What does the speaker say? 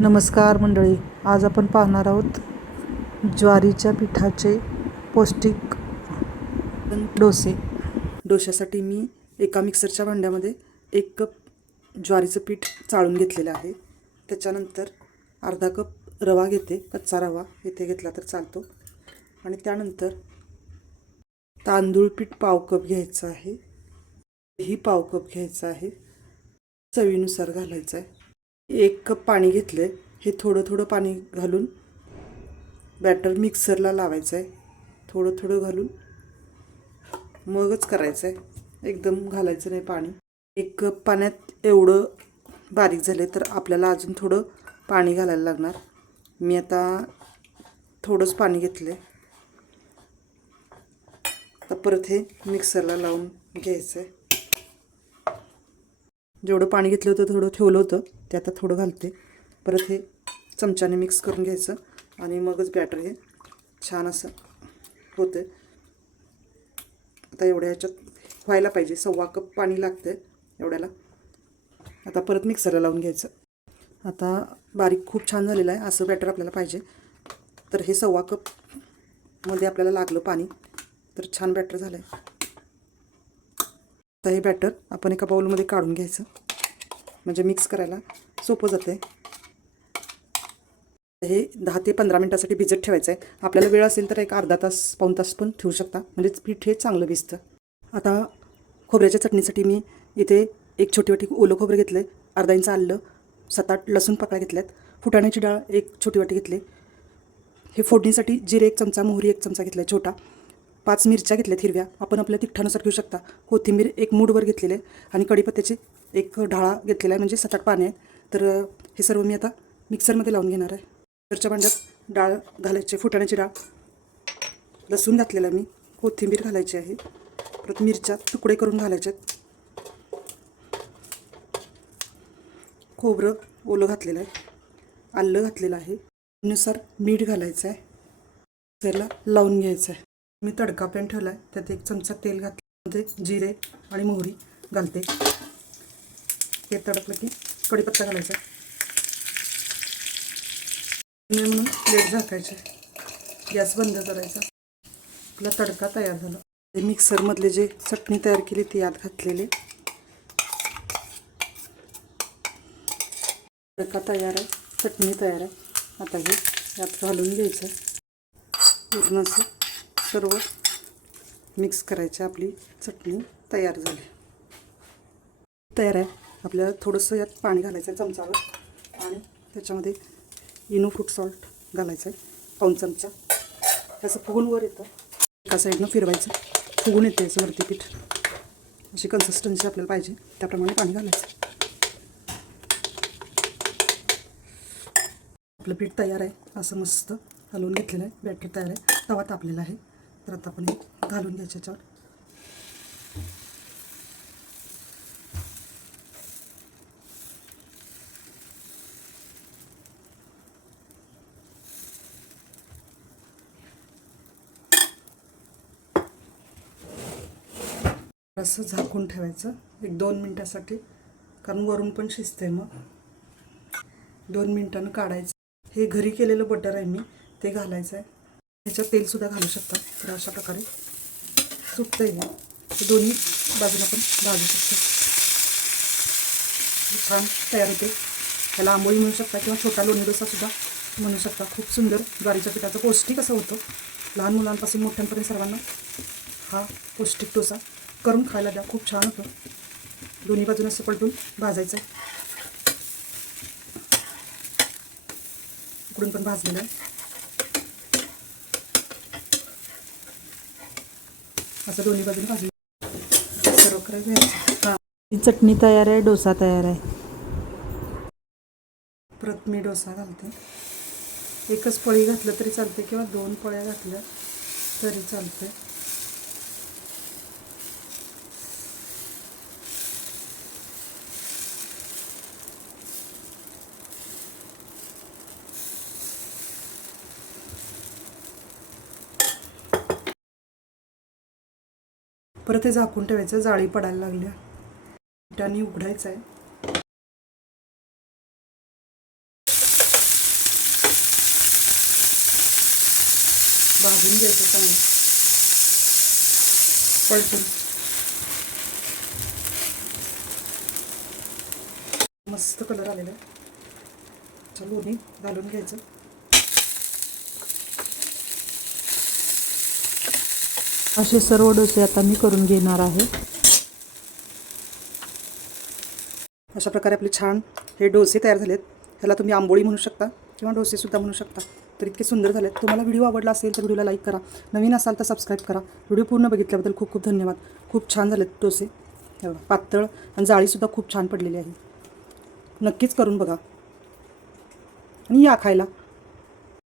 नमस्कार मंडळी आज आपण पाहणार आहोत ज्वारीच्या पिठाचे पौष्टिक डोसे. डोश्यासाठी मी एका मिक्सरच्या भांड्यामध्ये एक कप ज्वारीचं पीठ चाळून घेतलेलं आहे. त्याच्यानंतर अर्धा कप रवा घेते कच्चा रवा येथे घेतला तर चालतो. आणि त्यानंतर तांदूळ पीठ पाव कप घ्यायचं आहे. ही पाव कप घ्यायचं आहे. चवीनुसार घालायचं आहे. एक कप पाणी घेतलं आहे हे थोडं थोडं पाणी घालून बॅटर मिक्सरला लावायचं आहे थोडं थोडं घालून मगच करायचं आहे एकदम घालायचं नाही पाणी. एक कप पाण्यात एवढं बारीक झाले तर आपल्याला अजून थोडं पाणी घालायला लागणार. मी आता थोडंच पाणी घेतलं आहे आता परत हे मिक्सरला लावून घ्यायचं आहे जेवढं पाणी घेतलं होतं थोडं ठेवलं होतं. ते आता थोडं घालते. परत हे चमच्याने मिक्स करून घ्यायचं. आणि मगच बॅटर हे छान असं होतं आता एवढ्या ह्याच्यात व्हायला पाहिजे. सव्वा कप पाणी लागतं एवढ्याला. आता परत मिक्सरला लावून घ्यायचं. आता बारीक खूप छान झालेलं आहे. असं बॅटर आपल्याला पाहिजे. तर हे सव्वा कपमध्ये आपल्याला लागलं पाणी. तर छान बॅटर झालं आहे आता हे बॅटर आपण एका बाउलमध्ये काढून घ्यायचं. म्हणजे मिक्स करायला सोपं जातं आहे हे दहा ते पंधरा मिनटासाठी भिजत ठेवायचं आहे आपल्याला वेळ असेल तर एक अर्धा तास पाऊण तास पण ठेवू शकता. म्हणजे पीठ हे चांगलं भिजतं. आता खोबऱ्याच्या चटणीसाठी मी इथे एक छोटी वाटी ओलं खोबरं घेतलं आहे अर्धा इंच आलं सात आठ लसूण पाकळ्या घेतल्यात. फुटाण्याची डाळ एक छोटी वाटी घेतली. हे फोडणीसाठी जिरे एक चमचा मोहरी एक चमचा घेतला आहे छोटा. पाच मिरच्या घेतल्यात हिरव्या. आपण आपल्या तिखठानुसार घेऊ शकता. कोथिंबीर एक मूडवर घेतलेले आहे आणि कढीपत्त्याची एक ढाळा घेतलेला आहे म्हणजे सात आठ पाने आहेत. तर हे सर्व मी आता मिक्सरमध्ये लावून घेणार आहे. मिक्सरच्या भांड्यात डाळ घालायची फुटाण्याची डाळ. लसूण घातलेला मी. कोथिंबीर घालायची आहे. परत मिरच्या तुकडे करून घालायचे आहेत. खोबरं ओलं घातलेलं आहे. आलं घातलेलं आहे. नुसार मीठ घालायचं आहे. त्याला लावून घ्यायचं आहे. मी तडका पॅन ठेवला आहे त्यात एक चमचा तेल घातले म्हणजे जिरे आणि मोहरी घालते. ते तडकलं की कढीपत्ता घालायचा. म्हणून प्लेट झाकायचे. गॅस बंद करायचा. आपला तडका तयार झाला. ते मिक्सरमधले जे चटणी तयार केली ती यात घातलेली. तडका तयार आहे. चटणी तयार आहे. आता हे यात घालून घ्यायचं. पूर्ण असं सर्व मिक्स करायची आपली चटणी तयार झाली. तयार आहे. आपल्याला थोडंसं यात पाणी घालायचं आहे चमचावर आणि त्याच्यामध्ये इनो फ्रूट सॉल्ट घालायचं आहे पाऊन चमचा. त्याचं फुगून वर येतं. एका साईडनं फिरवायचं. फुगून येते याचं वरती पीठ. अशी कन्सिस्टन्सी आपल्याला पाहिजे. त्याप्रमाणे पाणी घालायचं. आपलं पीठ तयार आहे. असं मस्त हलवून घेतलेलं आहे. बॅटर तयार आहे. तवा तापलेला आहे. तर आता आपण हे घालून घ्यायच्या याच्यावर असं झाकून ठेवायचं. एक दोन मिनटासाठी. कारण वरून पण शिजते मग. दोन मिनटानं काढायचं. हे घरी केलेलं बटर आहे मी. ते घालायचं आहे ह्याच्यात तेलसुद्धा घालू शकता. तर अशा प्रकारे सुकतं येईल ते दोन्ही बाजूला पण भाजू शकतो. छान तयार होते. ह्याला आंबोळी म्हणू शकता किंवा छोटा लोणी डोसासुद्धा म्हणू शकता. खूप सुंदर ज्वारीच्या पिठाचं पौष्टिक असं होतं. लहान मुलांपासून मोठ्यांपर्यंत सर्वांना हा पौष्टिक डोसा करून खायला द्या. खूप छान होतं. दोन्ही बाजूने असं पलटून भाजायचं इकडून पण भाजलेलं आहे. असं दोन्ही बाजूने भाजलं सर्व करायचं ही चटणी तयार आहे डोसा तयार आहे. परत मी डोसा घालते. एकच पळी घातलं तरी चालते किंवा दोन पळ्या घातल्या तरी चालते. तोवर ते झाकून ठेवायचं जाळी पडायला लागल्या. पिठाने उघडायचं आहे. भाजून घ्यायचं चांगलं. पलटून. मस्त कलर आलेला आहे. चलो घालून घ्यायचं. असे सर्व डोसे आता मी करून घेणार आहे. अशा प्रकारे आपले छान हे डोसे तयार झालेत. ह्याला तुम्ही आंबोळी म्हणू शकता किंवा डोसेसुद्धा म्हणू शकता. तर इतके सुंदर झालेत. तुम्हाला व्हिडिओ आवडला असेल तर व्हिडिओला लाईक करा. नवीन असाल तर सबस्क्राईब करा. व्हिडिओ पूर्ण बघितल्याबद्दल खूप खूप धन्यवाद. खूप छान झालेत डोसे. पातळ आणि जाळीसुद्धा खूप छान पडलेली आहे. नक्कीच करून बघा. आणि या खायला.